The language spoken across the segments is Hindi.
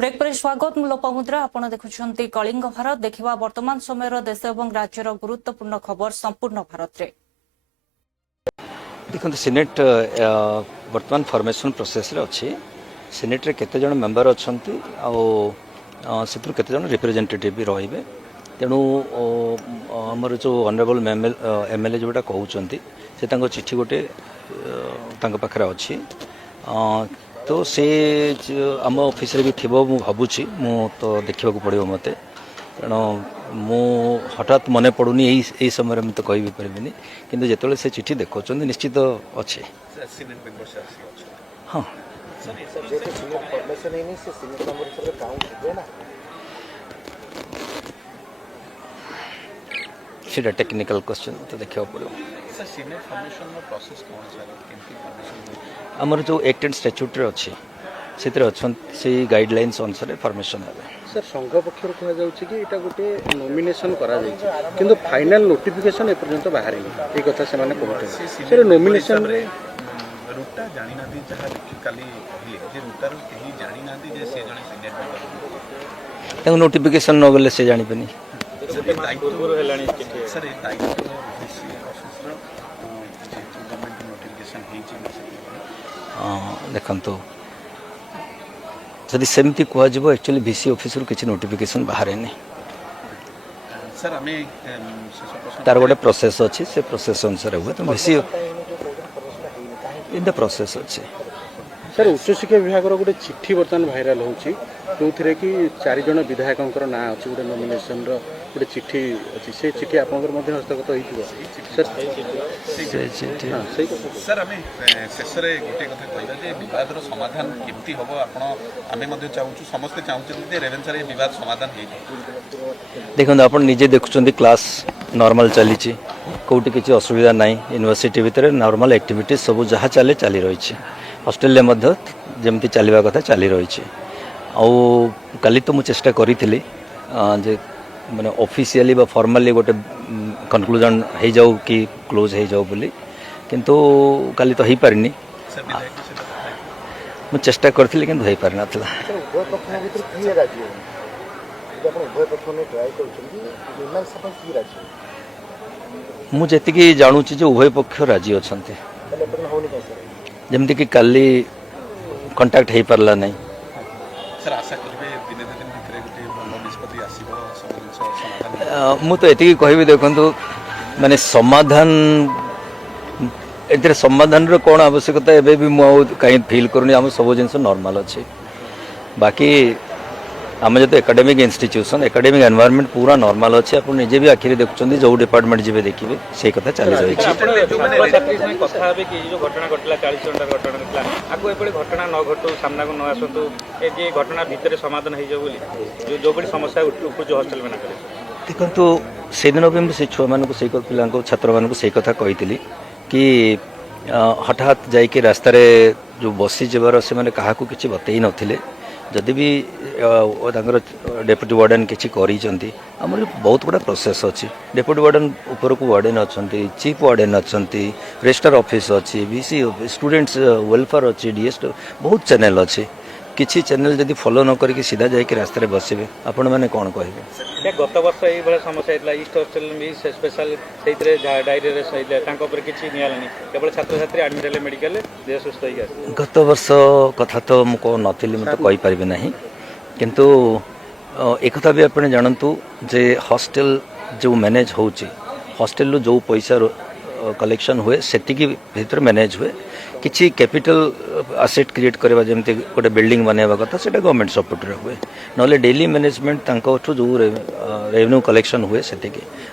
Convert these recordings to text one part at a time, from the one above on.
ब्रेक पर स्वागत मु लोपामुद्रा आपण देखुछंती कलिंग भारत देखिबा वर्तमान समय देश और राज्यर गुरुत्वपूर्ण खबर संपूर्ण भारत रे देखो सीनेट वर्तमान फॉर्मेशन प्रोसेस रे अच्छी सीनेट रे केते जन मेंबर अछंती से केते जन रिप्रेजेंटेटिव भी रहिबे तेणु हमर जो ऑनरेबल एमएलए जोटा कहउचंती से तांको चिट्ठी गोटे तांको पाखरे अछि तो से आम ऑफिस रे भी थिबो मु भाबुची मु तो देखिबा को पड़िबो मते तेणु मु हठात मने पड़ुनी यही समय में तो कहि भी परिबिनी किंतु जेतले से चिट्ठी देखौचंदी निश्चित अच्छे हाँ सीधा टेक्निकल क्वेश्चन तो देखा पड़ो आमर जो एक्ट एंड स्टैट्यूट रे अच्छी से गाइडलाइंस अनुसार फॉर्मेशन है सर संघ पक्षर कह जाउछि कि एटा गोटे नॉमिनेशन करा जाइछि किंतु फाइनल नोटिफिकेशन ए पर्यंत बाहर ए कथा से माने कहते सर नॉमिनेशन रे रुटा जानि नादी जहा काली कहले जे रुटा रो केही जानि नादी जे से जने सीनियर मेंबर तंग नोटिफिकेशन न गले से जानि पनी दायित्व हेलानी सर ए दायित्व विसी ऑफिस रो जे गवर्नमेंट नोटिफिकेशन हेछि देखंतो जदि सेमती कहजिबो एक्चुअली वीसी ऑफिस रो किछि नोटिफिकेशन बाहर नहीं सर हमें तार गोटे प्रोसेस अच्छी से प्रोसेस अनुसार हुए तो वीसी इन द प्रोसेस अच्छे सर उच्च शिक्षा विभाग गोटे चिट्ठी बर्तमान भाइराल होछि जो कि 4 जन विधायकों ना अच्छी गोटे नॉमिनेशन गोटे चिट्ठी अच्छी से चिट्ठी आपंकर मध्य हस्तगत होइथिबो सर आम शेष गोटे कथा कहला जे विवाद समाधान केमती हम आम चाहूँ समस्ते चाहूँ रेवेन्सा विवाद समाधान हो देखो आप निजे देखुं क्लास नॉर्मल चली कौटी किसी असुविधा ना यूनिवर्सिटी भितर नॉर्मल एक्टिविटीज सब जहाँ चले चली रही हॉस्टेल जमती चलवा कथा चली रही काली तो मुझे चेष्टा करी जे माने ऑफिशियली बा फॉर्मली गोटे कंक्लूजन हो जाऊ कि क्लोज हो जाऊ बोली किंतु काली तो हो पारिनी मु चेष्टा करथिली किंतु हो पारि नथला मु जेतिकी जानुची जे उभय पक्ष राजी अछंती जमती कि काली कांटेक्ट हो पारला नहीं सर आशा करिवे दिने दिन भितर गोटे भल निष्पत्ति आसीबो समाधान मु तो एतिकी कहबी देखंतु माने समाधान एतिर समाधान रो कोन आवश्यकता एबे भी मु कहीं फील करूनी हम सब जिंस नॉर्मल अछि बाकी आम जो एकेडमिक इंस्टीट्यूशन एकेडमिक एनवायरनमेंट पूरा नॉर्मल अच्छे आप निजे भी आखिरी देखुं जो डिपार्टमेंट जी देखिए से कथा चली रही घटना घटला 40 घंटा घटना घटला आगो एपड़ी घटना न घटू सामना को न आसतु ए घटना भितर समाधान हो जाए जो बड़ी समस्या उठू हॉस्टल में देखो से दिन भी से छुआ मान से पिला छात्र मानक से कथा कही कि हठात जाइए रास्तार जो बसी जबार से मैंने क्या किसी बतई नथिले जदि भी डेप्यूटी वार्डन किसी करिसेंती हमर बहुत गुड़ा प्रोसेस अच्छी डेप्यूटी वार्डन ऊपर को वार्डन अच्छा चीफ वार्डन अच्छा रजिस्ट्रार ऑफिस अच्छी वीसी स्टूडेंट्स वेलफेयर अच्छी डीएस बहुत चैनल अच्छी किसी चैनल जदि फॉलो न करके सीधा जाके रास्ते बसबे आपण मैंने कौन कहे गत वर्ष ये समस्या होता ईस्ट हॉस्टल भी स्पेशल से डायरी किसी निलानी केवल छात्र छात्री आडमिट हेले मेडिकल देह सुस्थ हो गत वर्ष कथा तो मुझे नी मुझे कहीपर ना किंतु एक कथा भी आप जानतु जे हॉस्टल जो मैनेज हो हॉस्टल जो पैसा कलेक्शन हुए से भीतर मैनेज हुए किसी कैपिटल असेट क्रिएट करवा जमती गोटे बिल्डिंग बनवा कथा से गवर्नमेंट सपोर्ट रे हुए ना डेली मैनेजमेंट जो रेवेन्यू कलेक्शन हुए से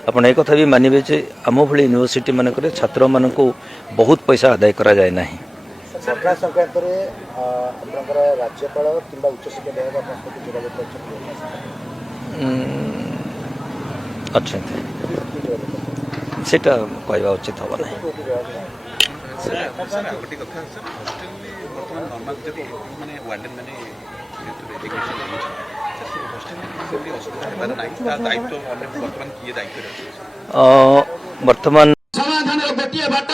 आप कथा भी मानवे जे आम भली यूनिवर्सिटी मानक छात्र मान को बहुत पैसा आदाय करा जाए ना अच्छा सेटा कहवा उचित हम ना सर गोटे कथा सर हॉस्टेल बर्तमान नॉर्मल जब माने वार्डन माने हॉस्टेल असुविधा हेबार नाही दायित्व बर्तमान किए दायित्व बर्तमान समाधान गोटे बाट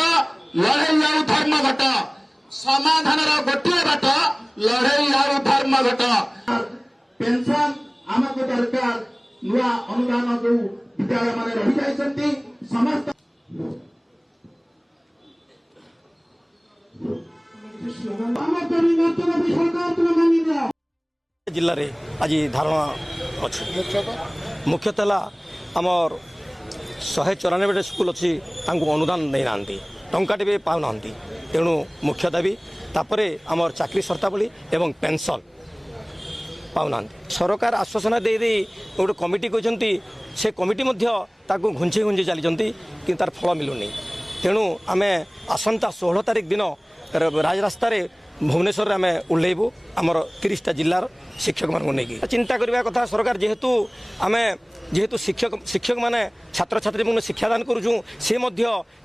लड़े आउ धर्म बाट समाधान गोटे बाट लड़े आउ धर्म बाट पेंशन आमको दरकार नुआ अनुदान जो विद्यालय मान रही जाइछंती समस्त जिले में आज धारणा अच्छी मुख्यतः आमर 194 स्कूल अच्छी अनुदान नहीं ना टंकाटे भी पाऊना तेणु मुख्य दाबी तापर आमर चाकरी शर्तावली एवं पेंशन पाऊना सरकार आश्वासन दे गोटे कमिटी कहते से कमिटी घुंचे घुंचे चली कि तार फल मिलूनी तेणु आम आसंता 16 तारिख दिन राजरास्तार भुवनेश्वर आम ओह्लैबू आमर 30टा जिलार शिक्षक मान नहीं चिंता करने कथा सरकार जेहेतु आम जेहेतु शिक्षक माने छात्र छात्री मैं शिक्षादान करुँ सी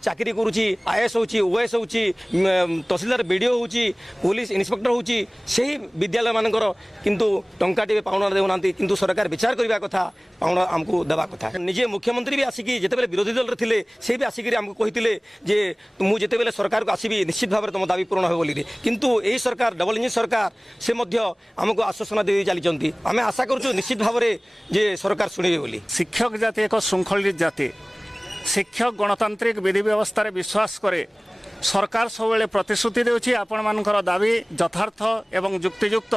चाकरी करुँची आईएएस होची ओएस होची तहसीलदार बीडीओ होची पुलिस इन्स्पेक्टर होची सही विद्यालय मानकर किंतु टंकाटे पाउना देउना किंतु सरकार विचार करने कथा पाउना आमको देवा कथा निजे मुख्यमंत्री भी आसिकी जितेबाला विरोधी दल थे से भी आसिक आमको कहते जे मुझे जितेबाला सरकार को आसबि निश्चित भाव तुम दाबी पूरण हो बोली किंतु यही सरकार डबल इंजिन सरकार से आमको आश्वासन दे चली आम आशा करूँ निश्चित भाव में जे सरकार शुणे बोली शिक्षक जाति एक श्रृंखलित जाति शिक्षक गणतांत्रिक विधि व्यवस्था रे विश्वास करे सरकार सब प्रतिश्रुति देउछि आपण मानकर दाबी यथार्थ एवं युक्तियुक्त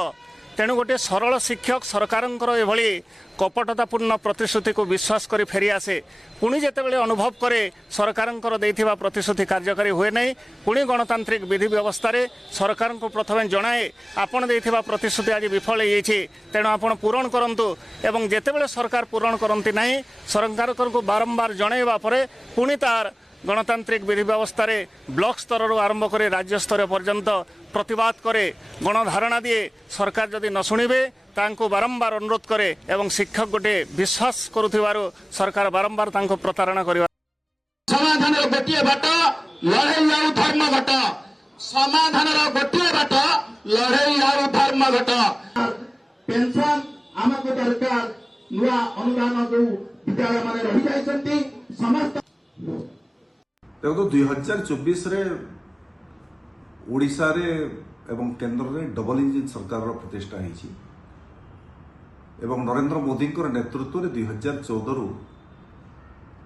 तेणु गोटे सरल शिक्षक सरकारंकर एभली कपटतापूर्ण प्रतिश्रुति को विश्वास करी फेरी आसे पुणी जेतेबेले अनुभव करे सरकारंकर देइथिबा प्रतिश्रुति कार्यकारी हुए नहीं पुणी गणतांत्रिक विधि व्यवस्था रे सरकार को प्रथम जनाए आपण देइथिबा प्रतिश्रुति आज विफल होइछि तेणु आपण पूरण करंतु एवं जेतेबेले सरकार पूरण करंती नहीं सरकार को बारंबार जणाइबा परे पुणी तार गणतांत्रिक विधि व्यवस्था रे ब्लॉक स्तर आरंभ करे राज्य स्तर पर्यंत प्रतिवाद करे गणधारणा दिए सरकार जदि न शुणिबे तांको बारंबार अनुरोध करे एवं शिक्षक गोटे विश्वास करुथिबारु सरकार बारंबार तांको प्रतारणा करिवा समाधान गोटे बाट लड़ाई आउ धर्म बाट समाधान गोटे बाट लड़ाई आउ धर्म बाट पेंशन आमको दरकार नुआ अनुदान जो विद्यालय मान रही जाइछंती समस्त देखो 2024 रे ओडिशा रे एवं केंद्र रे डबल इंजिन सरकार प्रतिष्ठा होती एवं नरेंद्र मोदी नेतृत्व रे 2014 रु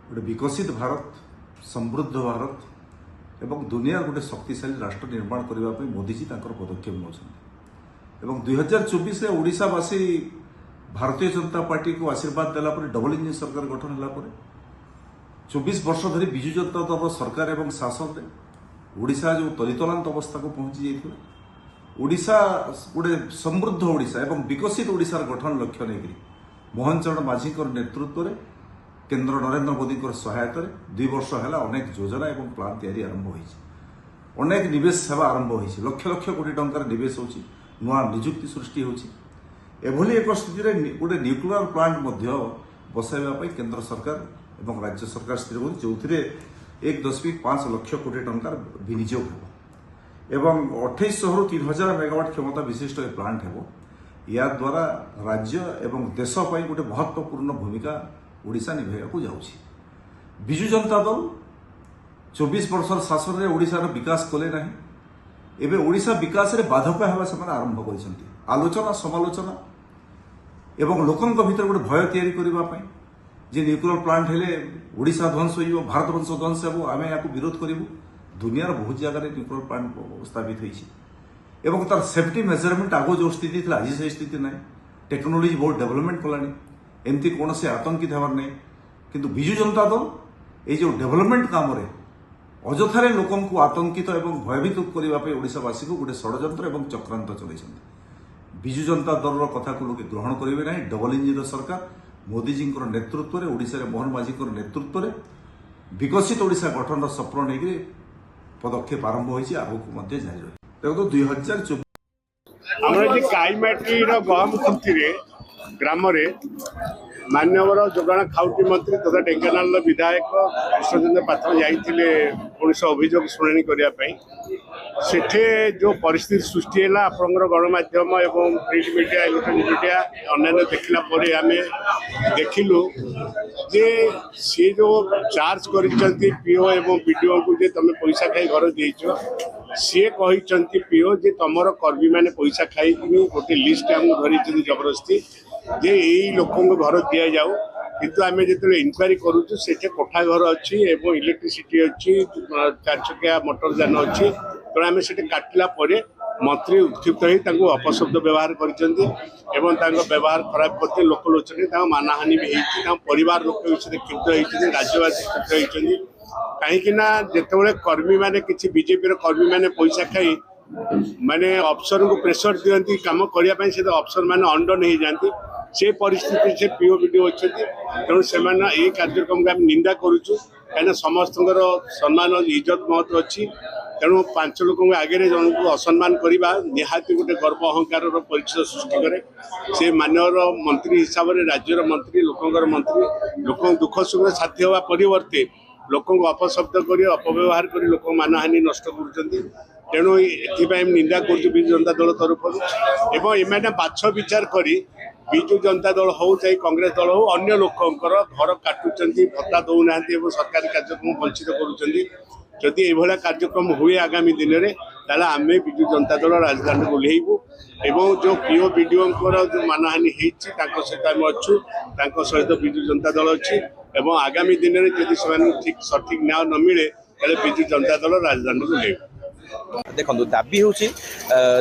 गोटे विकसित भारत समृद्ध भारत एवं दुनिया गोटे शक्तिशाली राष्ट्र निर्माण करने मोदी जी पदक्षेप नौछन 2024 रे ओडिशावासी भारतीय जनता पार्टी को आशीर्वाद देला डबल इंजिन सरकार गठन होला 24 वर्ष धरी विजु जनता दल सरकार एवं शासन रे ओडिशा जो तलितलांत अवस्था को पहुंची जाइथिला ओडिशा गोटे समृद्ध ओडिशा एवं विकसित ओडिशार गठन लक्ष्य नहीं मोहन चरण माझी नेतृत्व में केंद्र नरेंद्र मोदी सहायता 2 वर्ष है अनेक योजना एवं प्लान तैयारी आरंभ होती अनेक निवेश सेवा आरंभ होती लक्ष लक्ष कोटी टंकार निवेश होची नुआ निजुक्ति सृष्टि होची एभली एक स्थिति रे गोटे न्यूक्लियर प्लांट बसाइबा केंद्र सरकार एवं राज्य सरकार स्थिर होती जो 1.5 लाख कोटी टंकार विनियोग हो एवं 2800 रु 3000 मेगावाट क्षमता विशिष्ट ये प्लांट हो या द्वारा राज्य एवं देश पर गोटे महत्वपूर्ण भूमिका ओडिशा निभाइବାକୁ ଯାଉଛି विजु जनता दल 24 वर्षर शासन में ओडिशार विकास कले ना एवं ओडिशा विकास रे बाधक हेबा से आरंभ कर आलोचना समालोचना एवं लोकंक भीतर गोटे भय तैयारी करने जे न्यूक्लियर प्लांट हेले ओडिशा ध्वंस हो भारत वर्ष ध्वंस हो आम या विरोध करूँ दुनियार बहुत जगह न्यूक्लियर प्लांट स्थापित होती तार सेफ्टी मेजरमेंट आगो जो स्थिति थी आज से स्थिति ना टेक्नोलोजी बहुत डेवलपमेंट कलानी एमती कौन से आतंकित हबार नहीं किंतु विजु जनता दल ये जो डेवलपमेंट काम रे अजथारे लोकं को आतंकित एवं भयभीत करने ओडिशावासी को गोटे षड्यंत्र एवं चक्रांत चलते विजु जनता दल कथा को लोग ग्रहण करेंगे ना डबल इंजिन सरकार मोदी जी नेतृत्व में ओडिशा रे मोहन माझी नेतृत्व में विकसित ओडिशा गठन स्वप्न नहीं पदक्षेप आरंभ होती आगक जारी रही देखो 2024 काईमाटी गहम खुर्ती ग्राम मान्यवर जोगाण खाउटी मंत्री तथा ढेंकानाल विधायक कृष्णचंद्र पात्र जाइए पुलिस अभियोग शुणाणी करने सेठे जो परिस्थिति सृष्टि है आपंकर गणमाध्यम एवं प्रिंट मीडिया इलेक्ट्रोनिक मीडिया अन्य देखला परे आमे देखिलु जे सी जो चार्ज करिसंती पीओ एवं वीडियो को जे तमे पैसा खाई घर देइछो सी कहिसंती पीओ जे तमरो कर्मी माने पैसा खाई गोटे लिस्ट हम धरिछन जबरदस्ती जे एई लोकन घर दिया जाऊ किंतु आम जो इनक्वारी करुचु से कोठा घर अच्छी एवं इलेक्ट्रिसिटी अच्छी 4 चकिया मोटर यान अच्छी तेणु आम से काटिला मंत्री उत्क्षिप्त हो अपशब्द व्यवहार कर व्यवहार खराब करते लोकलोचन मानहानि भी होती परिवार लोक क्षुब्ध होती राज्यवासी क्षुब्ध होती कहीं जिते कर्मी मैंने किसी बीजेपी कर्मी मैंने पैसा खाई माने अफसर को प्रेसर दिखती कम करने से अफसर मैंने अंडन हो जाती से परिस्थिति से पीओ वीडियो अच्छे तेणु से कार्यक्रम को आम निंदा करुचु कहीं समस्त सम्मान इज्जत महत्व अच्छी तेणु 5 लोक आगे जन को असम्मान करवा निहाती गोटे गर्व अहंकार परिचय सृष्टि करे से मानवर मंत्री हिसाब से राज्यर मंत्री लोकंर मंत्री लोक दुख सुख साथी हवा परिवर्ते लोक अपशब्द कर अपव्यवहार कर लोक मानहानि नष्ट कर तेणु ये निंदा कर विजु जनता दल तरफ एवं एम बाछ विचार कर विजु जनता दल हो चाहे कांग्रेस दल हो अन्य लोकंर घर काटुंट भत्ता दौना सरकारी कार्यक्रम वंचित करुँच यदि कार्यक्रम हुए आगामी दिन में ताले आम विजु जनता दल राजधानी ओह्लैबू एवं जो पीओ वीडियो जो मानहानि सहित आम अच्छु सहित विजु जनता दल अच्छी एवं आगामी दिन में यदि ठीक सठिक न्याय न मिले ताले विजु जनता दल राजधानी ओह्लैबू देखो दाबी हूँ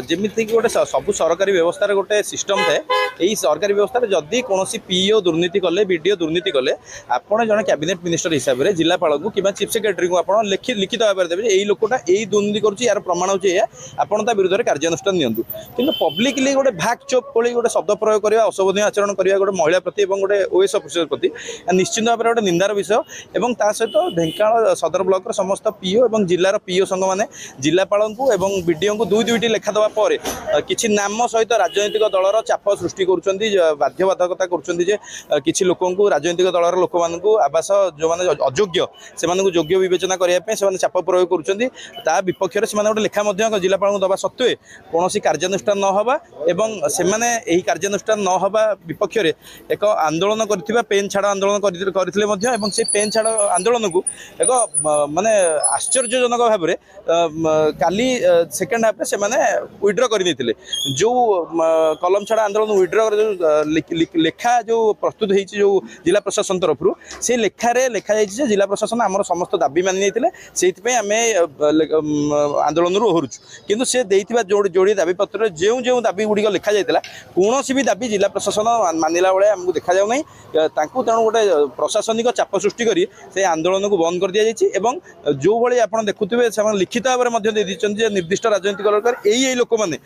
जमीक गोटे सब सरकारी व्यवस्था गोटे सिस्टम थाए यही सरकारी व्यवस्था जदि कौन पीओ दुर्नीति कले वीडियो दुर्नीति कले आपड़ जन कैबिनेट मिनिस्टर हिसाब से जिलापाल को कि चीफ सेक्रेटरी को आप लिखित भाव में देवे यही लोकटा यही दुर्नीति कर प्रमाण होती आपड़ विरुद्ध कार्यानुष्ठान नियंतु कि पब्लिकली गोटे भाग चोप भली गोटे शब्द प्रयोग करवा अशोभनीय आचरण करवा गोटे महिला प्रति गोटे ओएस अफिसर प्रति निश्चित भाव में गोटे निंदार विषय और ता सहित ढेंकानाल सदर ब्लॉक समस्त पीओ और जिलार पीओ संघ मैंने जिलापाल को एवं वीडियो को दुईटी लेखा देवा पर किसी नाम सहित राजनैतिक दलर चाप सृष्टि बाध्यबाधकता कर लोक राजनैतिक दलर लोक मानू आवास जो मैंने अयोग्य से योग्य विवेचना करने चाप प्रयोग कर विपक्ष में गोटे लेखा जिलापाल को दवा सत्वे कौन कार्यानुष्ठान न होगा एवं से कार्यानुष्ठान न होगा विपक्ष में एक आंदोलन कर पेन छाड़ आंदोलन करते से पेन छाड़ आंदोलन को एक माने आश्चर्यजनक भाव में काली सेकेंड हाफ से विड्र कर जो कलम छाड़ा आंदोलन विड्र लेखा जो प्रस्तुत होती जो जिला प्रशासन तरफ से लेखार लिखाई जिला प्रशासन आम समस्त दाबी मानि से आम आंदोलन ओहरुचु किंतु से जोड़ी दाबी पत्र जो जो दाबी गुड़िक लिखा जाता कौन भी दाबी जिला प्रशासन मानिला बेले आमको देखा जाऊना तेणु गोटे प्रशासनिक चाप सृष्टि कर से आंदोलन को बंद कर दि जाए जो भाई आप देखुए से लिखित भाव में निर्दिष्ट राजनैतिक दल यही लोक मैंने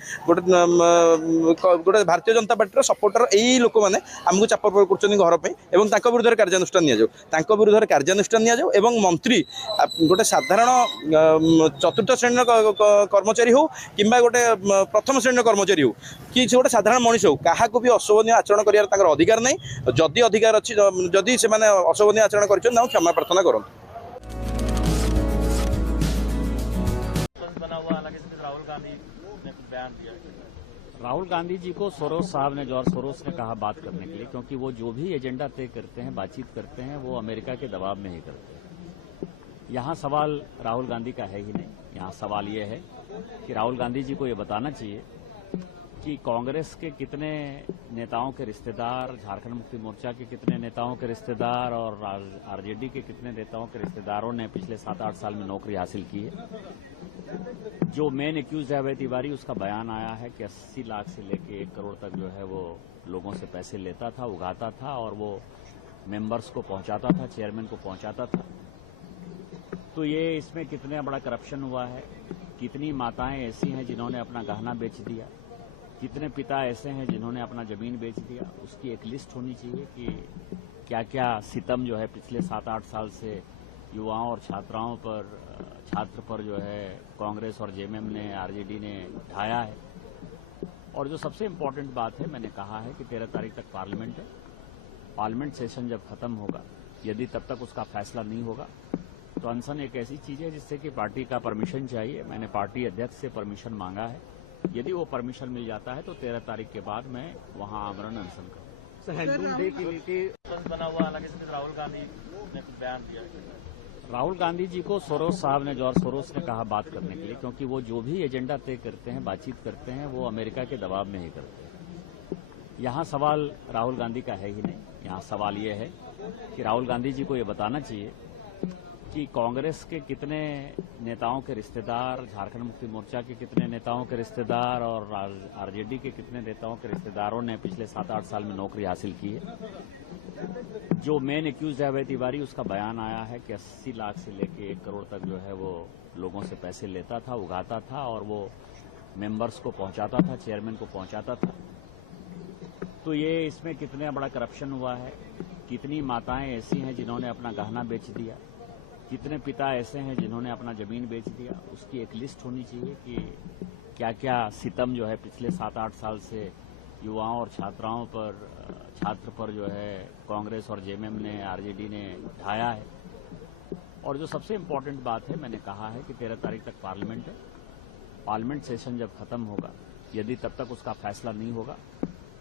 गोटे भारतीय जनता पार्टी सपोर्टर यही लोक मैंने आमको चाप प्रयोग कर विरुद्ध कार्यानुष्ठान विरुद्ध कार्यानुष्ठान एवं मंत्री गोटे साधारण चतुर्थ श्रेणी कर्मचारी हो कि गोटे प्रथम श्रेणी कर्मचारी हो कि गोटे साधारण मनीष हो क्या भी अशोभनीय आचरण कर अधिकार नहीं जदि अधिकार अच्छी जदि से अशोभनीय आचरण कर क्षमा प्रार्थना करूँ। राहुल गांधी जी को सोरोस साहब ने जॉर्ज सोरोस ने कहा बात करने के लिए, क्योंकि वो जो भी एजेंडा तय करते हैं, बातचीत करते हैं, वो अमेरिका के दबाव में ही करते हैं। यहाँ सवाल राहुल गांधी का है ही नहीं। यहाँ सवाल ये है कि राहुल गांधी जी को ये बताना चाहिए कि कांग्रेस के कितने नेताओं के रिश्तेदार, झारखंड मुक्ति मोर्चा के कितने नेताओं के रिश्तेदार और आरजेडी के कितने नेताओं के रिश्तेदारों ने पिछले 7-8 साल में नौकरी हासिल की है। जो मेन एक्यूज है अभय तिवारी, उसका बयान आया है कि 80 लाख से लेके 1 करोड़ तक जो है वो लोगों से पैसे लेता था, उगाता था और वो मेंबर्स को पहुंचाता था, चेयरमैन को पहुंचाता था। तो ये इसमें कितना बड़ा करप्शन हुआ है, कितनी माताएं ऐसी हैं जिन्होंने अपना गहना बेच दिया, कितने पिता ऐसे हैं जिन्होंने अपना जमीन बेच दिया, उसकी एक लिस्ट होनी चाहिए कि क्या क्या सितम जो है पिछले 7-8 साल से युवाओं और छात्र पर जो है कांग्रेस और जेएमएम ने, आरजेडी ने ढाया है। और जो सबसे इम्पोर्टेंट बात है, मैंने कहा है कि 13 तारीख तक पार्लियामेंट है। पार्लियामेंट सेशन जब खत्म होगा, यदि तब तक उसका फैसला नहीं होगा तो अनशन एक ऐसी चीज है जिससे कि पार्टी का परमिशन चाहिए। मैंने पार्टी अध्यक्ष से परमिशन मांगा है। यदि वो परमिशन मिल जाता है तो 13 तारीख के बाद मैं वहां आमरण अनशन करूँ। हैंडलूम डे के लेके बना हुआ, हालांकि राहुल गांधी ने कुछ बयान दिया। राहुल गांधी जी को सोरोस साहब ने, जॉर्ज सोरोस ने कहा बात करने के लिए, क्योंकि वो जो भी एजेंडा तय करते हैं, बातचीत करते हैं, वो अमेरिका के दबाव में ही करते हैं। यहाँ सवाल राहुल गांधी का है ही नहीं। यहाँ सवाल ये है कि राहुल गांधी जी को ये बताना चाहिए कि कांग्रेस के कितने नेताओं के रिश्तेदार, झारखंड मुक्ति मोर्चा के कितने नेताओं के रिश्तेदार और आरजेडी के कितने नेताओं के रिश्तेदारों ने पिछले 7-8 साल में नौकरी हासिल की है। जो मेन एक्यूज है अभय तिवारी, उसका बयान आया है कि 80 लाख से लेके 1 करोड़ तक जो है वो लोगों से पैसे लेता था, उगाता था और वो मेंबर्स को पहुंचाता था, चेयरमैन को पहुंचाता था। तो ये इसमें कितने बड़ा करप्शन हुआ है, कितनी माताएं ऐसी हैं जिन्होंने अपना गहना बेच दिया, कितने पिता ऐसे हैं जिन्होंने अपना जमीन बेच दिया, उसकी एक लिस्ट होनी चाहिए कि क्या क्या सितम जो है पिछले 7-8 साल से युवाओं और छात्र पर जो है कांग्रेस और जेएमएम ने, आरजेडी ने ढाया है। और जो सबसे इम्पोर्टेंट बात है, मैंने कहा है कि 13 तारीख तक पार्लियामेंट है। पार्लियामेंट सेशन जब खत्म होगा, यदि तब तक उसका फैसला नहीं होगा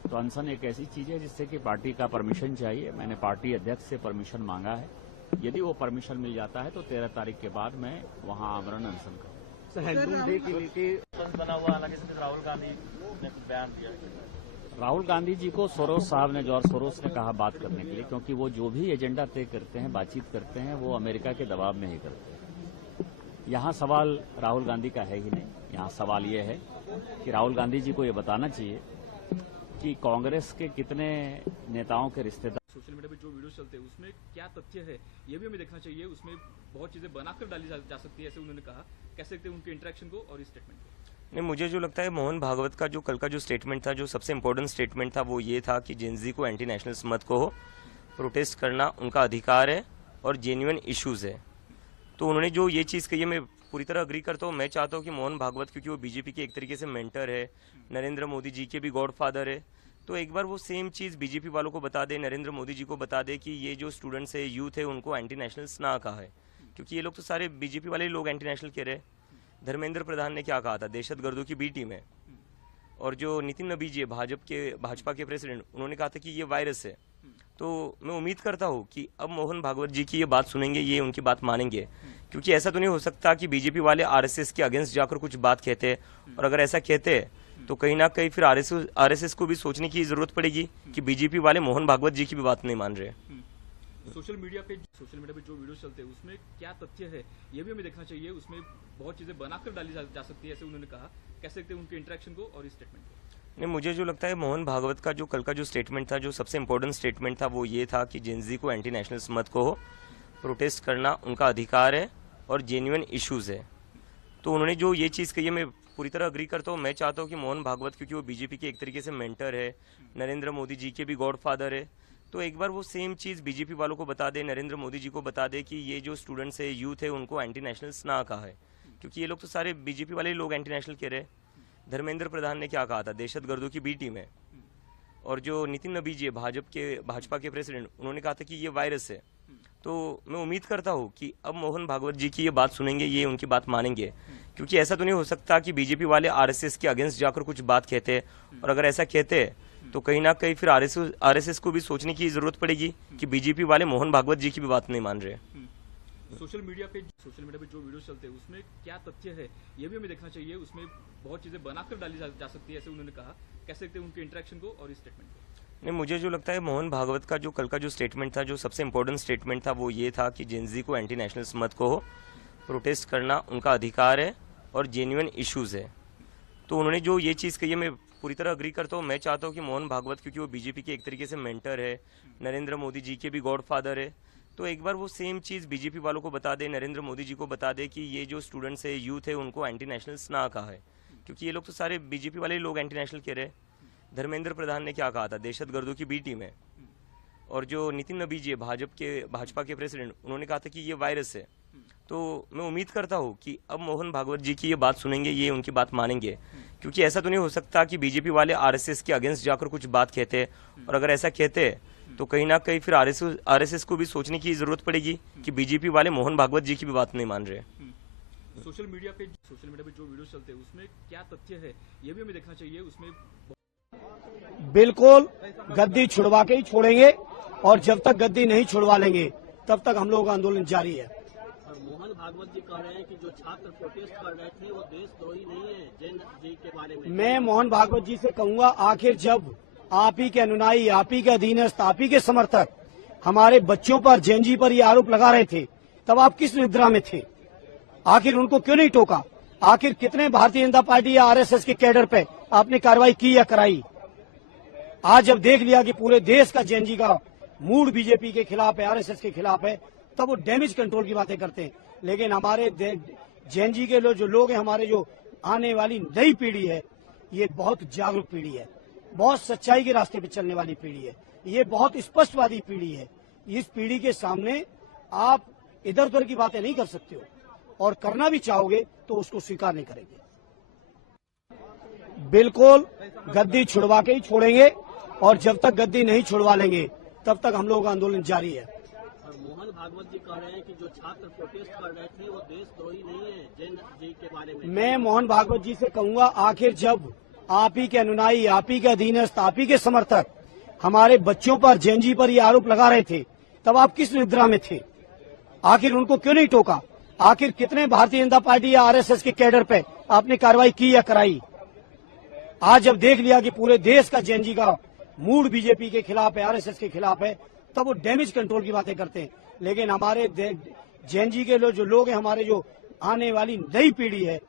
तो अनशन एक ऐसी चीज है जिससे कि पार्टी का परमिशन चाहिए। मैंने पार्टी अध्यक्ष से परमिशन मांगा है। यदि वो परमिशन मिल जाता है तो 13 तारीख के बाद मैं वहां आमरण अनशन करूँ। हैंडलूम डे के लेके बना हुआ, हालांकि राहुल गांधी ने कुछ बयान दिया। राहुल गांधी जी को सोरोस साहब ने, जॉर्ज सोरोस ने कहा बात करने के लिए, क्योंकि वो जो भी एजेंडा तय करते हैं, बातचीत करते हैं, वो अमेरिका के दबाव में ही करते हैं। यहाँ सवाल राहुल गांधी का है ही नहीं। यहाँ सवाल ये है कि राहुल गांधी जी को ये बताना चाहिए कि कांग्रेस के कितने नेताओं के रिश्तेदार। सोशल मीडिया पे जो वीडियो चलते हैं उसमें क्या तथ्य है, ये भी हमें देखना चाहिए। उसमें बहुत चीजें बनाकर डाली जा सकती है, ऐसे उन्होंने कहा। कैसे देखते हैं उनके इंटरेक्शन को और इस स्टेटमेंट को? नहीं, मुझे जो लगता है मोहन भागवत का जो कल का जो स्टेटमेंट था, जो सबसे इम्पोर्टेंट स्टेटमेंट था, वो ये था कि जेनजी को एंटी नेशनल्स मत कहो, प्रोटेस्ट करना उनका अधिकार है और जेन्युइन इश्यूज है। तो उन्होंने जो ये चीज़ कही है, मैं पूरी तरह अग्री करता हूँ। मैं चाहता हूँ कि मोहन भागवत, क्योंकि वो बीजेपी के एक तरीके से मेंटर है, नरेंद्र मोदी जी के भी गॉडफादर है, तो एक बार वो सेम चीज़ बीजेपी वालों को बता दे, नरेंद्र मोदी जी को बता दे कि ये जो स्टूडेंट्स है, यूथ है, उनको एंटी नेशनल्स ना कहा है। क्योंकि ये लोग तो सारे बीजेपी वाले लोग एंटी नेशनल कह रहे। धर्मेंद्र प्रधान ने क्या कहा था, दहशतगर्दों की बी टीम है। और जो नितिन नबी जी भाजपा के प्रेसिडेंट, उन्होंने कहा था कि ये वायरस है। तो मैं उम्मीद करता हूँ कि अब मोहन भागवत जी की ये बात सुनेंगे, ये उनकी बात मानेंगे। क्योंकि ऐसा तो नहीं हो सकता कि बीजेपी वाले आरएसएस के अगेंस्ट जाकर कुछ बात कहते हैं, और अगर ऐसा कहते हैं तो कहीं ना कहीं फिर आरएसएस को भी सोचने की जरूरत पड़ेगी कि बीजेपी वाले मोहन भागवत जी की भी बात नहीं मान रहे। सोशल मीडिया पे जो वीडियो चलते हैं उसमें क्या तथ्य है, ये भी हमें देखना चाहिए। उसमें बहुत चीजें बनाकर डाली जा सकती है, ऐसे उन्होंने कहा। कैसे देखते हैं उनके इंटरेक्शन को और इस स्टेटमेंट को? नहीं, मुझे जो लगता है मोहन भागवत का जो कल का जो स्टेटमेंट था, जो सबसे इम्पोर्टेंट स्टेटमेंट था, वो ये था कि जेनजी को एंटी नेशनल्स मत कहो, प्रोटेस्ट करना उनका अधिकार है और जेन्युइन इश्यूज है। तो उन्होंने जो ये चीज़ कही है, मैं पूरी तरह अग्री करता हूँ। मैं चाहता हूँ कि मोहन भागवत, क्योंकि वो बीजेपी के एक तरीके से मेंटर है, नरेंद्र मोदी जी के भी गॉडफादर है, तो एक बार वो सेम चीज़ बीजेपी वालों को बता दे, नरेंद्र मोदी जी को बता दे कि ये जो स्टूडेंट्स है, यूथ है, उनको एंटी नेशनल्स ना कहा है। क्योंकि ये लोग तो सारे बीजेपी वाले लोग एंटी नेशनल कह रहे। धर्मेंद्र प्रधान ने क्या कहा था, दहशतगर्दों की बी टीम है। और जो नितिन नबी जी भाजपा के प्रेसिडेंट, उन्होंने कहा था कि ये वायरस है। तो मैं उम्मीद करता हूँ कि अब मोहन भागवत जी की ये बात सुनेंगे, ये उनकी बात मानेंगे। क्योंकि ऐसा तो नहीं हो सकता कि बीजेपी वाले आरएसएस के अगेंस्ट जाकर कुछ बात कहते हैं, और अगर ऐसा कहते हैं तो कहीं ना कहीं फिर आरएसएस को भी सोचने की जरूरत पड़ेगी कि बीजेपी वाले मोहन भागवत जी की भी बात नहीं मान रहे। सोशल मीडिया पे जो वीडियो चलते हैं उसमें क्या तथ्य है, ये भी हमें देखना चाहिए। उसमें बहुत चीजें बनाकर डाली जा सकती है, ऐसे उन्होंने कहा। कैसे देखते हैं उनके इंटरेक्शन को और इस स्टेटमेंट को? नहीं, मुझे जो लगता है मोहन भागवत का जो कल का जो स्टेटमेंट था, जो सबसे इम्पोर्टेंट स्टेटमेंट था, वो ये था कि जेनजी को एंटी नेशनल्स मत कहो, प्रोटेस्ट करना उनका अधिकार है और जेन्युइन इश्यूज है। तो उन्होंने जो ये चीज़ कही है, मैं पूरी तरह अग्री करता हूँ। मैं चाहता हूँ कि मोहन भागवत, क्योंकि वो बीजेपी के एक तरीके से मेंटर है, नरेंद्र मोदी जी के भी गॉडफादर है, तो एक बार वो सेम चीज़ बीजेपी वालों को बता दे, नरेंद्र मोदी जी को बता दे कि ये जो स्टूडेंट्स है, यूथ है, उनको एंटी नेशनल्स ना कहा है। क्योंकि ये लोग तो सारे बीजेपी वाले लोग एंटी नेशनल कह रहे। धर्मेंद्र प्रधान ने क्या कहा था, दहशतगर्दों की बी टीम है। और जो नितिन नबी जी भाजपा के प्रेसिडेंट, उन्होंने कहा था कि ये वायरस है। तो मैं उम्मीद करता हूँ कि अब मोहन भागवत जी की ये बात सुनेंगे, ये उनकी बात मानेंगे। क्योंकि ऐसा तो नहीं हो सकता कि बीजेपी वाले आरएसएस के अगेंस्ट जाकर कुछ बात कहते हैं, और अगर ऐसा कहते हैं तो कहीं ना कहीं फिर आरएसएस को भी सोचने की जरूरत पड़ेगी कि बीजेपी वाले मोहन भागवत जी की भी बात नहीं मान रहे। सोशल मीडिया पे जो वीडियो चलते हैं उसमें क्या तथ्य है ये भी हमें देखना चाहिए। उसमें बिल्कुल गद्दी छुड़वा के ही छोड़ेंगे और जब तक गद्दी नहीं छुड़वा लेंगे तब तक हम लोगों का आंदोलन जारी है। मोहन भागवत जी कह रहे हैं कि जो छात्र प्रोटेस्ट कर रहे थे वो देशद्रोही नहीं है। जैन जी के बारे में मैं मोहन भागवत जी से कहूंगा, आखिर जब आप ही के अनुयायी, आप ही के अधीनस्थ, आप ही के समर्थक हमारे बच्चों पर, जैन जी पर ये आरोप लगा रहे थे, तब आप किस निद्रा में थे? आखिर उनको क्यों नहीं टोका? आखिर कितने भारतीय जनता पार्टी या आरएसएस के कैडर पे आपने कार्रवाई की या कराई? आज जब देख लिया कि पूरे देश का जैन जी का मूड बीजेपी के खिलाफ है, आरएसएस के खिलाफ है, तब वो डैमेज कंट्रोल की बातें करते हैं। लेकिन हमारे जैन जी के जो लोग हैं, हमारे जो आने वाली नई पीढ़ी है, ये बहुत जागरूक पीढ़ी है, बहुत सच्चाई के रास्ते पे चलने वाली पीढ़ी है, ये बहुत स्पष्टवादी पीढ़ी है। इस पीढ़ी के सामने आप इधर उधर की बातें नहीं कर सकते हो, और करना भी चाहोगे तो उसको स्वीकार नहीं करेंगे। बिल्कुल गद्दी छुड़वा के ही छोड़ेंगे और जब तक गद्दी नहीं छुड़वा लेंगे तब तक हम लोगों का आंदोलन जारी है। मोहन भागवत जी कह रहे हैं कि जो छात्र प्रोटेस्ट कर रहे थे वो देशद्रोही नहीं है। जैन जी के बारे में मैं मोहन भागवत जी से कहूंगा, आखिर जब आप ही के अनुयायी, आप ही के अधीनस्थ, आप ही के समर्थक हमारे बच्चों पर, जैन जी पर ये आरोप लगा रहे थे, तब आप किस निद्रा में थे? आखिर उनको क्यों नहीं टोका? आखिर कितने भारतीय जनता पार्टी या आरएसएस के कैडर पे आपने कार्रवाई की या कराई? आज जब देख लिया कि पूरे देश का जैन जी का मूड बीजेपी के खिलाफ है, आरएसएस के खिलाफ है, तब वो डैमेज कंट्रोल की बातें करते हैं। लेकिन हमारे जैन जी के जो लोग हैं, हमारे जो आने वाली नई पीढ़ी है,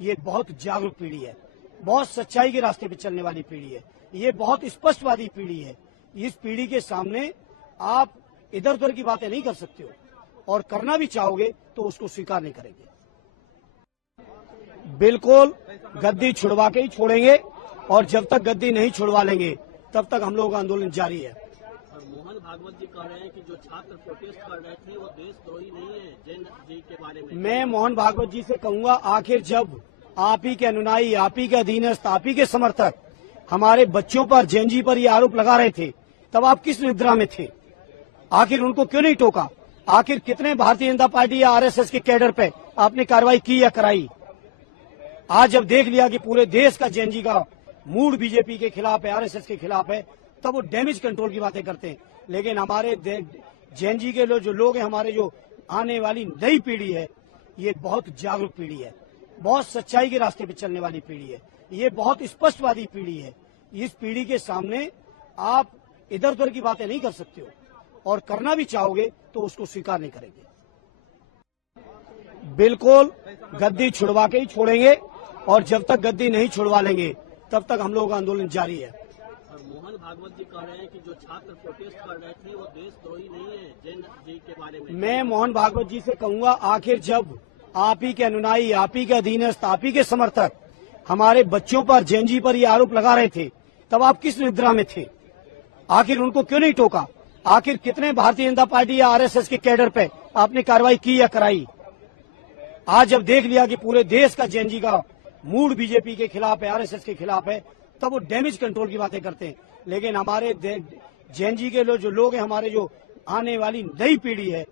ये बहुत जागरूक पीढ़ी है, बहुत सच्चाई के रास्ते पे चलने वाली पीढ़ी है, ये बहुत स्पष्टवादी पीढ़ी है। इस पीढ़ी के सामने आप इधर उधर की बातें नहीं कर सकते हो, और करना भी चाहोगे तो उसको स्वीकार नहीं करेंगे। बिल्कुल गद्दी छुड़वा के ही छोड़ेंगे और जब तक गद्दी नहीं छुड़वा लेंगे तब तक हम लोगों का आंदोलन जारी है। मोहन भागवत जी कह रहे हैं कि जो छात्र प्रोटेस्ट कर रहे थे वो देशद्रोही नहीं है। जैन जी के बारे में मैं मोहन भागवत जी से कहूंगा, आखिर जब आप ही के अनुयायी, आप ही के अधीनस्थ, आप ही के समर्थक हमारे बच्चों पर, जैन जी पर ये आरोप लगा रहे थे, तब आप किस निद्रा में थे? आखिर उनको क्यों नहीं टोका? आखिर कितने भारतीय जनता पार्टी या आरएसएस के कैडर पे आपने कार्रवाई की या कराई? आज जब देख लिया कि पूरे देश का जैन जी का मूड बीजेपी के खिलाफ है, आरएसएस के खिलाफ है, तब वो डैमेज कंट्रोल की बातें करते हैं। लेकिन हमारे जैन जी के जो लोग हैं, हमारे जो आने वाली नई पीढ़ी है, ये बहुत जागरूक पीढ़ी है, बहुत सच्चाई के रास्ते पे चलने वाली पीढ़ी है, ये बहुत स्पष्टवादी पीढ़ी है। इस पीढ़ी के सामने आप इधर उधर की बातें नहीं कर सकते हो, और करना भी चाहोगे तो उसको स्वीकार नहीं करेंगे। बिल्कुल गद्दी छुड़वा के ही छोड़ेंगे और जब तक गद्दी नहीं छुड़वा लेंगे तब तक हम लोगों का आंदोलन जारी है। मोहन भागवत जी कह रहे हैं कि जो छात्र प्रोटेस्ट कर रहे थे वो देशद्रोही नहीं है। जैन जी के बारे में मैं मोहन भागवत जी से कहूंगा, आखिर जब आप ही के अनुयायी, आप ही के अधीनस्थ, आप ही के समर्थक हमारे बच्चों पर, जैन जी पर ये आरोप लगा रहे थे, तब आप किस निद्रा में थे? आखिर उनको क्यों नहीं टोका? आखिर कितने भारतीय जनता पार्टी या आरएसएस के कैडर पे आपने कार्रवाई की या कराई? आज जब देख लिया कि पूरे देश का जैन जी का मूड बीजेपी के खिलाफ है, आरएसएस के खिलाफ है, तब वो डैमेज कंट्रोल की बातें करते हैं। लेकिन हमारे जैन जी के जो लोग हैं, हमारे जो आने वाली नई पीढ़ी है,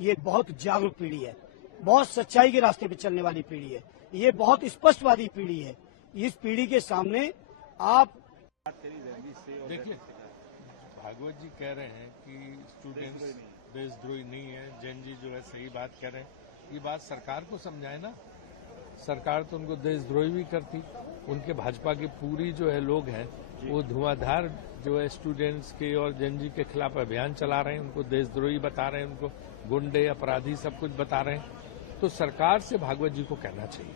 ये बहुत जागरूक पीढ़ी है, बहुत सच्चाई के रास्ते पे चलने वाली पीढ़ी है, ये बहुत स्पष्टवादी पीढ़ी है। इस पीढ़ी के सामने आप देखिए, भागवत जी कह रहे हैं कि स्टूडेंट्स देशद्रोही नहीं है, जैन जी जो है सही बात कह रहे हैं। ये बात सरकार को समझाए ना, सरकार तो उनको देशद्रोही भी करती। उनके भाजपा की पूरी जो है लोग हैं वो धुआंधार जो है स्टूडेंट्स के और जैन जी के खिलाफ अभियान चला रहे हैं, उनको देशद्रोही बता रहे हैं, उनको गुंडे अपराधी सब कुछ बता रहे हैं। तो सरकार से भागवत जी को कहना चाहिए,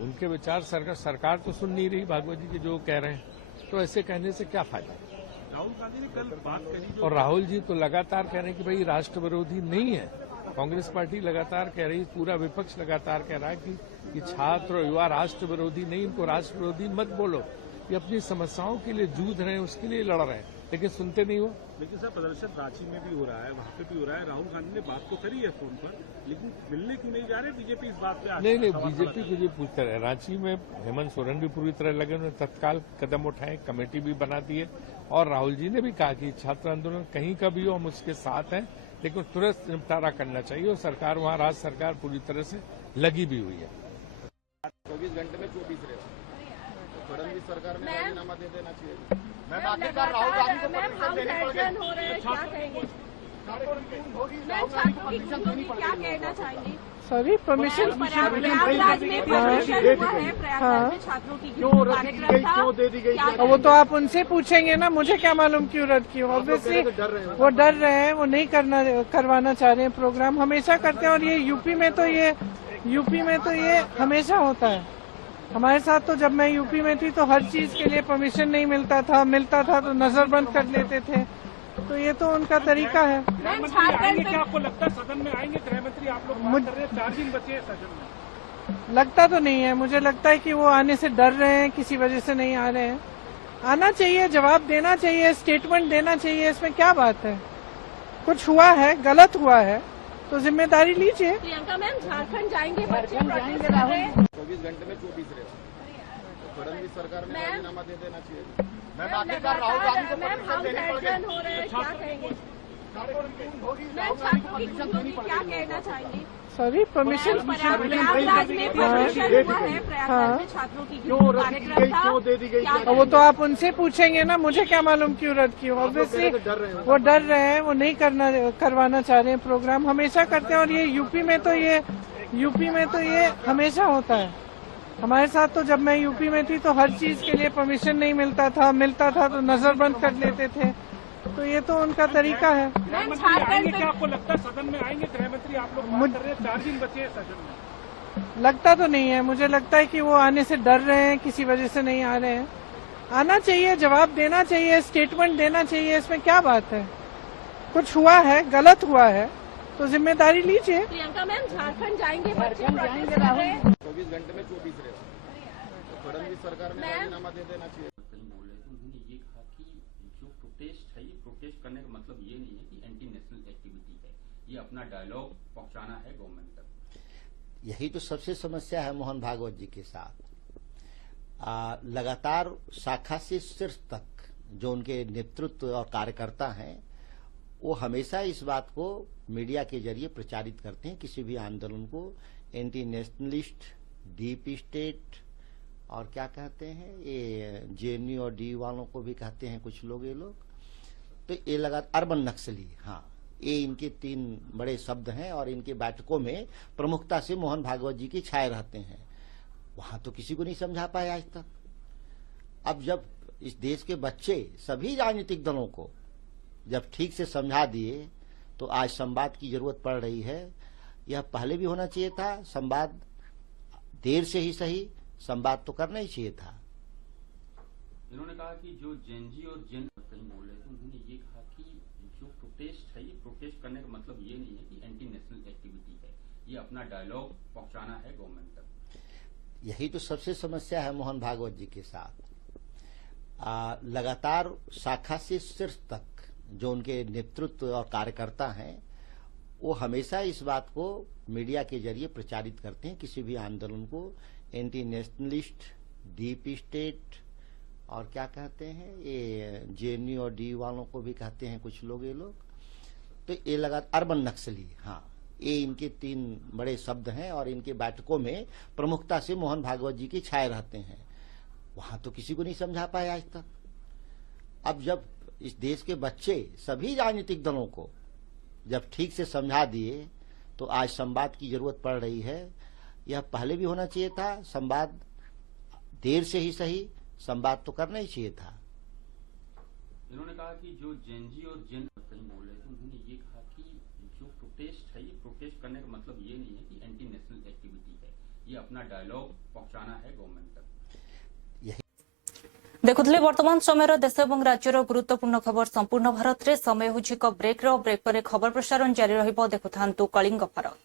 उनके विचार सरकार तो सुन नहीं रही भागवत जी के जो कह रहे हैं, तो ऐसे कहने से क्या फायदा। राहुल गांधी ने कल बात करी और राहुल जी तो लगातार कह रहे हैं कि भाई राष्ट्र विरोधी नहीं है। कांग्रेस पार्टी लगातार कह रही, पूरा विपक्ष लगातार कह रहा है कि छात्र और युवा राष्ट्र विरोधी नहीं, इनको राष्ट्र विरोधी मत बोलो। ये अपनी समस्याओं के लिए जूझ रहे हैं, उसके लिए लड़ रहे हैं। लेकिन सुनते नहीं हो। लेकिन सर प्रदर्शन रांची में भी हो रहा है, वहाँ पे भी हो रहा है। राहुल गांधी ने बात तो करी है फोन पर, लेकिन मिलने क्यों नहीं जा रहे बीजेपी इस बात पे? नहीं, बीजेपी कुछ भी पूछते रहे। रांची में हेमंत सोरेन भी पूरी तरह लगे, उन्होंने तत्काल कदम उठाए, कमेटी भी बना दी है और राहुल जी ने भी कहा कि छात्र आंदोलन कहीं का भी हो हम उसके साथ हैं, लेकिन तुरंत निपटारा करना चाहिए और सरकार वहाँ राज्य सरकार पूरी तरह से लगी भी हुई है। 24 घंटे में 24 रहे फडणवीस सरकार में राजीनामा दे देना चाहिए। मैं आखिरकार राहुल गांधी को परमिशन देनी पड़ गई। क्या कहेंगे? क्या कहना चाहेंगे? सॉरी परमिशन प्रयागराज में परमिशन हुआ है, प्रयागराज में छात्रों की कार्यक्रम था, क्यों दे दी गई? वो तो आप उनसे पूछेंगे ना, मुझे क्या मालूम क्यों रद्द की। ऑब्वियसली वो डर रहे हैं, वो नहीं करवाना चाह रहे हैं। प्रोग्राम हमेशा करते हैं और ये यूपी में तो ये हमेशा होता है। हमारे साथ तो जब मैं यूपी में थी तो हर चीज के लिए परमिशन नहीं मिलता था तो नजरबंद कर लेते थे। तो ये तो उनका तरीका है। क्या आपको लगता है सदन में आएंगे गृह मंत्री? आप लोग बात कर रहे हैं, 4 दिन बचे हैं सदन में। लगता तो नहीं है, मुझे लगता है कि वो आने से डर रहे हैं, किसी वजह से नहीं आ रहे हैं। आना चाहिए, जवाब देना चाहिए, स्टेटमेंट देना चाहिए, इसमें क्या बात है? कुछ हुआ है, गलत हुआ है तो जिम्मेदारी लीजिए। प्रियंका मैम झारखंड जाएंगे, बच्चे प्रोटेस्ट कर रहे हैं। 24 घंटे में 24 रहे फडणवीस सरकार में राजीनामा दे देना चाहिए। मैं आखिरकार राहुल गांधी को परमिशन देनी पड़ गई। हो रहे हैं, क्या कहेंगे? मैम छात्रों की गुम होगी, क्या कहना चाहेंगे? सॉरी परमिशन प्रयागराज में परमिशन हुआ है, प्रयागराज में छात्रों की कार्यक्रम था, क्यों दे दी गई? वो तो आप उनसे पूछेंगे ना, मुझे क्या मालूम क्यों रद्द की। ऑब्वियसली वो डर रहे हैं, वो नहीं करवाना चाह रहे हैं। प्रोग्राम हमेशा करते हैं और ये यूपी में तो ये हमेशा होता है। हमारे साथ तो जब मैं यूपी में थी तो हर चीज के लिए परमिशन नहीं मिलता था तो नजरबंद कर लेते थे। तो ये तो उनका तरीका है। क्या आपको लगता है सदन में आएंगे गृह मंत्री? आप लोग बात कर रहे हैं, 4 दिन बचे हैं सदन में। लगता तो नहीं है, मुझे लगता है कि वो आने से डर रहे हैं, किसी वजह से नहीं आ रहे हैं। आना चाहिए, जवाब देना चाहिए, स्टेटमेंट देना चाहिए, इसमें क्या बात है? कुछ हुआ है, गलत हुआ है तो जिम्मेदारी लीजिए। प्रियंका मैम झारखंड जाएंगे, बच्चे प्रोटेस्ट कर रहे हैं। 24 घंटे में 24 रहे फडणवीस सरकार में राजीनामा दे देना चाहिए। उन्होंने ये कहा कि जो प्रोटेस्ट है, ये प्रोटेस्ट करने का मतलब ये नहीं है कि एंटी नेशनल एक्टिविटी है, ये अपना डायलॉग पहुंचाना है गवर्नमेंट तक। यही तो सबसे समस्या है मोहन भागवत जी के साथ। लगातार शाखा से शीर्ष तक जो उनके नेतृत्व और कार्यकर्ता हैं, वो हमेशा इस बात को मीडिया के जरिए प्रचारित करते हैं, किसी भी आंदोलन को एंटी नेशनलिस्ट, डीप स्टेट और क्या कहते हैं, ये जेएनयू और डी वालों को भी कहते हैं कुछ लोग, ये लोग तो ये लगातार अर्बन नक्सली, हाँ, ये इनके 3 बड़े शब्द हैं और इनके बैठकों में प्रमुखता से मोहन भागवत जी की छाए रहते हैं। वहां तो किसी को नहीं समझा पाए आज तक। अब जब इस देश के बच्चे सभी राजनीतिक दलों को जब ठीक से समझा दिए तो आज संवाद की जरूरत पड़ रही है। यह पहले भी होना चाहिए था, संवाद देर से ही सही, संवाद तो करना ही चाहिए था। इन्होंने कहा कि जो जेनजी और जेन कहीं बोल रहे थे, उन्होंने ये कहा कि जो प्रोटेस्ट है, ये प्रोटेस्ट करने का मतलब ये नहीं है कि एंटी नेशनल एक्टिविटी है, ये अपना डायलॉग पहुंचाना है गवर्नमेंट तक। यही तो सबसे समस्या है मोहन भागवत जी के साथ। लगातार शाखा से शीर्ष तक जो उनके नेतृत्व और कार्यकर्ता हैं, वो हमेशा इस बात को मीडिया के जरिए प्रचारित करते हैं, किसी भी आंदोलन को एंटी नेशनलिस्ट, डीप स्टेट और क्या कहते हैं, ये जेएनयू और डी वालों को भी कहते हैं कुछ लोग, ये लोग तो ये लगातार अर्बन नक्सली, हाँ, ये इनके 3 बड़े शब्द हैं और इनके बैठकों में प्रमुखता से मोहन भागवत जी की छाए रहते हैं। वहां तो किसी को नहीं समझा पाए आज तक। अब जब इस देश के बच्चे सभी राजनीतिक दलों को जब ठीक से समझा दिए तो आज संवाद की जरूरत पड़ रही है। यह पहले भी होना चाहिए था, संवाद देर से ही सही, संवाद तो करना ही चाहिए था। इन्होंने कहा कि जो जेनजी और जेन कहीं बोल रहे थे, उन्होंने ये कहा कि जो प्रोटेस्ट है, ये प्रोटेस्ट करने का मतलब ये नहीं है कि एंटी नेशनल एक्टिविटी है, ये अपना डायलॉग पहुंचाना है गवर्नमेंट तक। देखुले वर्तमान समय देश और राज्यर गुरुत्वपूर्ण खबर संपूर्ण भारत में समय होछि ब्रेक पर खबर प्रसारण जारी रहिबो। देखुथांतु कलिंग भारत।